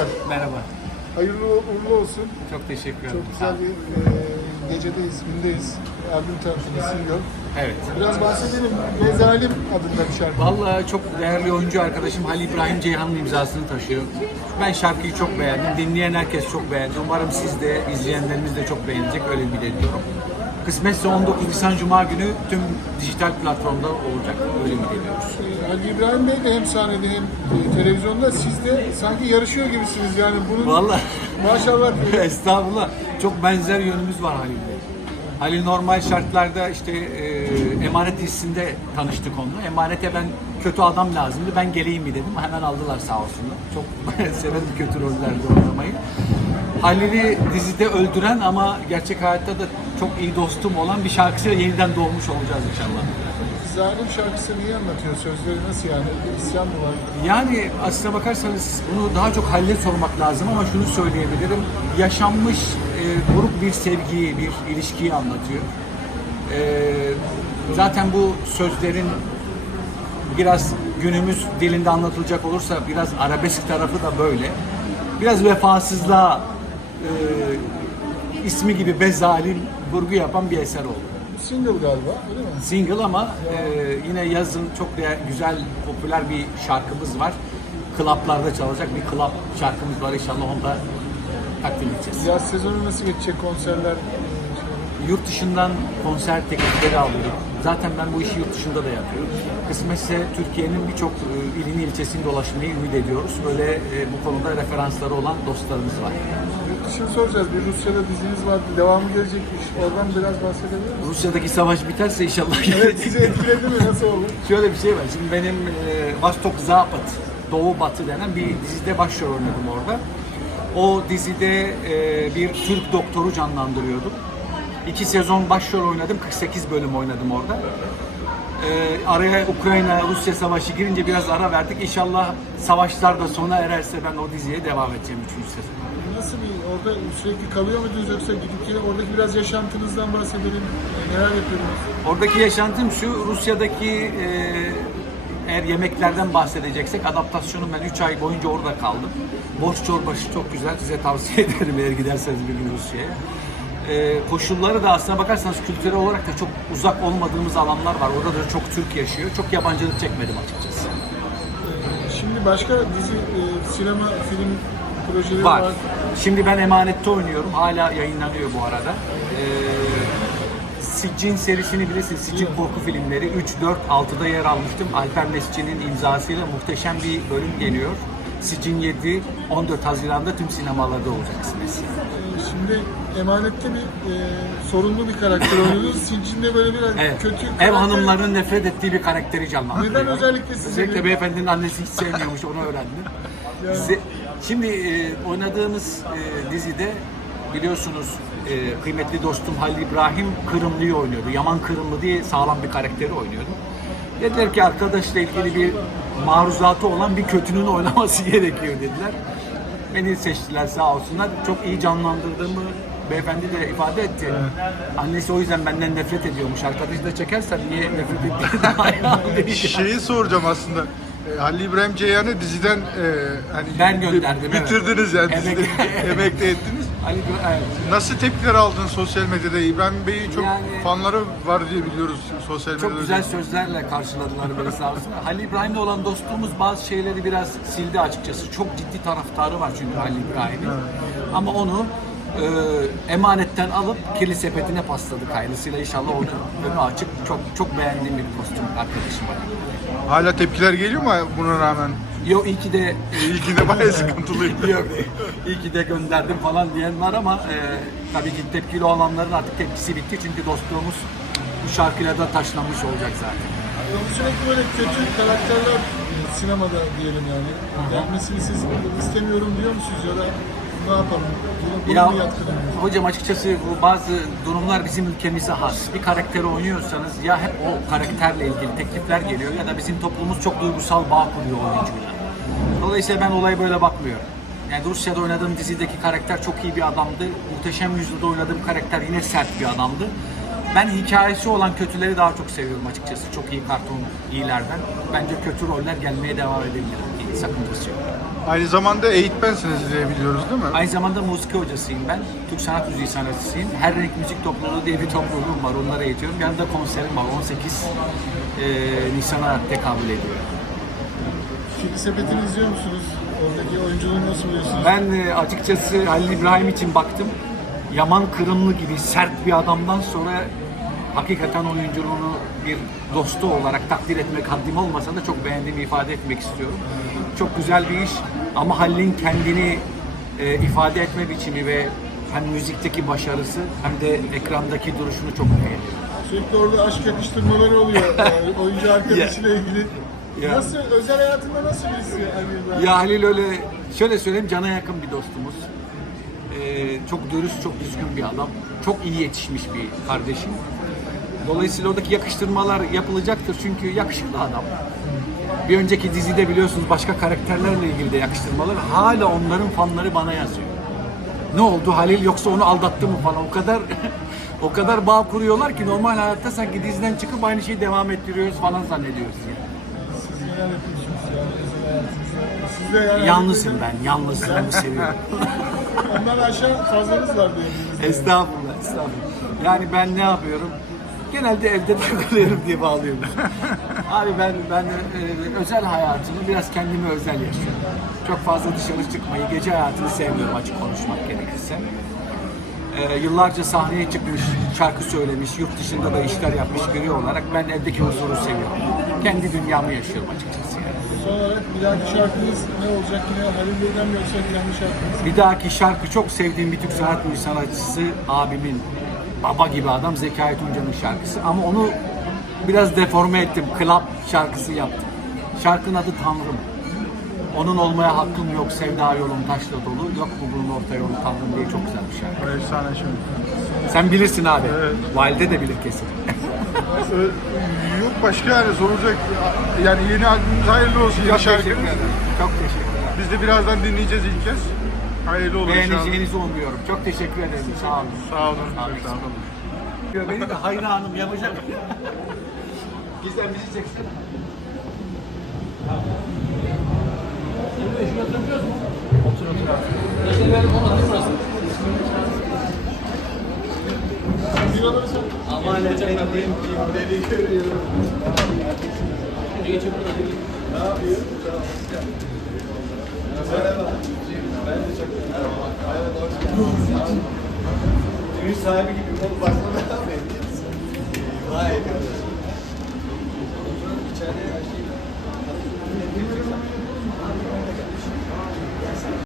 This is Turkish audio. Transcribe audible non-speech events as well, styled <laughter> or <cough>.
merhabalar. Merhaba. Hayırlı uğurlu olsun. Çok teşekkür ederim. Çok güzel bir e, gecedeyiz, gündeyiz. Albüm tanıtımı single. Evet. Biraz bahsedelim. Mezalim adında bir şarkı. Vallahi çok değerli oyuncu arkadaşım Halil İbrahim Ceyhan'ın imzasını taşıyor. Ben şarkıyı çok beğendim. Dinleyen herkes çok beğendi. Umarım siz de, izleyenlerimiz de çok beğenecek. Öyle ümit ediyorum. Kısmetse 19 Nisan Cuma günü tüm dijital platformda olacak. Öyle ümit ediyoruz. E, Ali İbrahim Bey de hem sahnede hem e, televizyonda siz de sanki yarışıyor gibisiniz yani bunun Vallahi maşallah. <laughs> Estağfurullah. Çok benzer yönümüz var Halil'de. Halil normal şartlarda işte e, emanet hissinde tanıştık onunla. Emanete ben kötü adam lazımdı. Ben geleyim mi dedim. Hemen aldılar sağ olsunlar. Çok <laughs> severim kötü rollerde oynamayı. Halil'i dizide öldüren ama gerçek hayatta da çok iyi dostum olan bir şarkıcıyla yeniden doğmuş olacağız inşallah. Zalim şarkısı neyi anlatıyor? Sözleri nasıl yani? İsyan mı var? Yani aslına bakarsanız bunu daha çok Halil'e sormak lazım ama şunu söyleyebilirim. Yaşanmış e, buruk bir sevgiyi, bir ilişkiyi anlatıyor. E, zaten bu sözlerin biraz günümüz dilinde anlatılacak olursa biraz arabesk tarafı da böyle. Biraz vefasızlığa e, ismi gibi bezalim vurgu yapan bir eser oldu. Single galiba öyle mi? Single ama e, yine yazın çok de güzel, popüler bir şarkımız var. Klaplarda çalacak bir klap şarkımız var. İnşallah onu da takdim edeceğiz. Yaz sezonu nasıl geçecek konserler? Yurt dışından konser teklifleri alıyorum. Zaten ben bu işi yurt dışında da yapıyorum. Kısmetse Türkiye'nin birçok e, ilini ilçesini dolaşmayı ümit ediyoruz. Böyle e, bu konuda referansları olan dostlarımız var. Yurt dışını soracağız. Bir Rusya'da diziniz vardı. Devamı gelecekmiş. Oradan biraz bahsedebilir misiniz? Rusya'daki savaş biterse inşallah Evet sizi etkiledi mi? Nasıl oldu? <laughs> Şöyle bir şey var. Şimdi benim e, Vostok Zapad, Doğu Batı denen bir dizide başrol oynadım orada. O dizide e, bir Türk doktoru canlandırıyordum. İki sezon başrol oynadım, 48 bölüm oynadım orada. E, araya Ukrayna-Rusya savaşı girince biraz ara verdik. İnşallah savaşlar da sona ererse ben o diziye devam edeceğim 3. sezon. Nasıl bir orada sürekli kalıyor muydunuz yoksa gidip gelip oradaki biraz yaşantınızdan bahsedelim. Neler yapıyordunuz? Oradaki yaşantım şu, Rusya'daki e, eğer yemeklerden bahsedeceksek adaptasyonum ben 3 ay boyunca orada kaldım. Borç çorbası çok güzel, size tavsiye <laughs> ederim eğer giderseniz bir gün Rusya'ya. E, koşulları da aslına bakarsanız kültürel olarak da çok uzak olmadığımız alanlar var. Orada da çok Türk yaşıyor. Çok yabancılık çekmedim açıkçası. Şimdi başka dizi, e, sinema, film projeleri var. Var. Şimdi ben Emanet'te oynuyorum. Hala yayınlanıyor bu arada. Ee, Sicin serisini bilirsiniz. Sicin korku filmleri 3, 4, 6'da yer almıştım. Alper Mesci'nin imzasıyla muhteşem bir bölüm geliyor. Sicin 7, 14 Haziran'da tüm sinemalarda olacak Şimdi Emanet'te bir e, sorunlu bir karakter oynuyorsunuz. <laughs> Sincin'de böyle biraz Evet. kötü Ev karakter- hanımlarının nefret ettiği bir karakteri canlandırıyor. Neden özellikle size? Özellikle beyefendinin annesi hiç sevmiyormuş, onu öğrendim. Size- şimdi e, oynadığımız e, dizide biliyorsunuz e, kıymetli dostum Halil İbrahim Kırımlı'yı oynuyordu. Yaman Kırımlı diye sağlam bir karakteri oynuyordu. Dediler ki arkadaşla ilgili bir maruzatı olan bir kötünün <laughs> oynaması gerekiyor dediler. Beni seçtiler sağ olsunlar. Çok iyi canlandırdığımı beyefendi de ifade etti. Annesi o yüzden benden nefret ediyormuş. Arkadaşı da çekersen niye nefret hayran <laughs> değil. Şeyi soracağım aslında. E, Halil İbrahim Ceyhan'ı diziden e, hani Ben gönderdim, evet. bitirdiniz yani Emek- dizide <laughs> emekli ettiniz. Ali, evet. Nasıl tepkiler aldın sosyal medyada? İbrahim Bey'i çok Yani- fanları var diye biliyoruz sosyal medyada. Çok güzel sözlerle karşıladılar beni sağ olsun. Halil <laughs> İbrahim'le olan dostluğumuz bazı şeyleri biraz sildi açıkçası. Çok ciddi taraftarı var çünkü Halil İbrahim'in. Ama onu e, emanetten alıp kirli sepetine pasladık hayırlısıyla inşallah onu önü açık. Çok çok beğendiğim bir kostüm arkadaşım var. Hala tepkiler geliyor mu buna rağmen? Yok iyi ki de İlki de bayağı <laughs> sıkıntılıydı. Yok, iyi ki de gönderdim falan diyen var ama e, tabii ki tepkili olanların artık tepkisi bitti çünkü dostluğumuz bu şarkıyla da taşlanmış olacak zaten. Yani Sürekli böyle kötü karakterler e, sinemada diyelim yani. Gelmesini siz istemiyorum diyor musunuz ya da ne yapalım? Bunu, Ya mu hocam açıkçası bu bazı durumlar bizim ülkemize has. Bir karakteri oynuyorsanız ya hep o karakterle ilgili teklifler geliyor ya da bizim toplumumuz çok duygusal bağ kuruyor oyuncuyla. Dolayısıyla ben olaya böyle bakmıyorum. Yani Rusya'da oynadığım dizideki karakter çok iyi bir adamdı. Muhteşem Yüzyıl'da oynadığım karakter yine sert bir adamdı. Ben hikayesi olan kötüleri daha çok seviyorum açıkçası. Çok iyi karton iyilerden. Bence kötü roller gelmeye devam edebilir. Sakıncası yok. Aynı zamanda eğitmensiniz diye biliyoruz değil mi? Aynı zamanda musiki hocasıyım ben. Türk sanat müziği sanatçısıyım. Her renk müzik topluluğu diye bir topluluğum var. Onları eğitiyorum. Yanında konserim var. 18 e, Nisan'a tekabül ediyor. Kedi Sepeti'ni izliyor musunuz? Oradaki oyunculuğu nasıl buluyorsunuz? Ben e, açıkçası Halil İbrahim için baktım. Yaman Kırımlı gibi sert bir adamdan sonra hakikaten oyunculuğunu bir dostu olarak takdir etmek haddim olmasa da çok beğendiğimi ifade etmek istiyorum. Çok güzel bir iş ama Halil'in kendini e, ifade etme biçimi ve hem müzikteki başarısı hem de ekrandaki duruşunu çok beğeniyorum. Sürekli orada aşk yakıştırmaları oluyor e, <laughs> oyuncu arkadaşıyla ilgili. Ya. Nasıl, özel hayatında nasıl birisi Ali İbrahim? Ya Halil öyle, şöyle söyleyeyim cana yakın bir dostumuz. Ee, çok dürüst, çok düzgün bir adam. Çok iyi yetişmiş bir kardeşim. Dolayısıyla oradaki yakıştırmalar yapılacaktır çünkü yakışıklı adam. Bir önceki dizide biliyorsunuz başka karakterlerle ilgili de yakıştırmalar. Hala onların fanları bana yazıyor. Ne oldu Halil yoksa onu aldattı mı falan o kadar <laughs> o kadar bağ kuruyorlar ki normal hayatta sanki diziden çıkıp aynı şeyi devam ettiriyoruz falan zannediyoruz yani. Siz neler yapıyorsunuz yani Yalnızım ben, yalnız ben seviyorum. <laughs> Ondan aşağı fazlanız var diyebiliriz. Estağfurullah, estağfurullah. Yani ben ne yapıyorum? Genelde evde takılıyorum <laughs> diye bağlıyorum. Abi ben ben e, özel hayatımı biraz kendime özel yaşıyorum. Çok fazla dışarı çıkmayı, gece hayatını sevmiyorum açık konuşmak gerekirse. E, yıllarca sahneye çıkmış, şarkı söylemiş, yurt dışında da işler yapmış biri olarak ben evdeki huzuru seviyorum. Kendi dünyamı yaşıyorum açıkçası yani. Son olarak bir dahaki şarkınız ne olacak yine Halil Bey'den mi yoksa kendi şarkınız? Bir dahaki şarkı çok sevdiğim bir Türk sanat sanatçısı abimin baba gibi adam Zekai Tunca'nın şarkısı ama onu biraz deforme ettim. Club şarkısı yaptım. Şarkının adı Tanrım. Onun olmaya hakkım yok, sevda yolum taşla dolu, yok mu bunun orta yolu Tanrım diye çok güzel bir şarkı. Efsane şimdi. Sen bilirsin abi. Evet. Valide de bilir kesin. Yok başka yani sorulacak. Yani yeni albümümüz hayırlı olsun. Yeni şarkımız. Çok teşekkür ederim. Biz de birazdan dinleyeceğiz ilk kez. Hayırlı olur inşallah. Beğeneceğinizi umuyorum. Çok teşekkür ederim. Sağ olun. Sağ olun. Abi, Çok sağ olun. Beni de hayranım yapacak. Gizem bizi çeksene. Bir alırsan Aman efendim kimleri görüyorum. Düğün sahibi gibi ol baksana.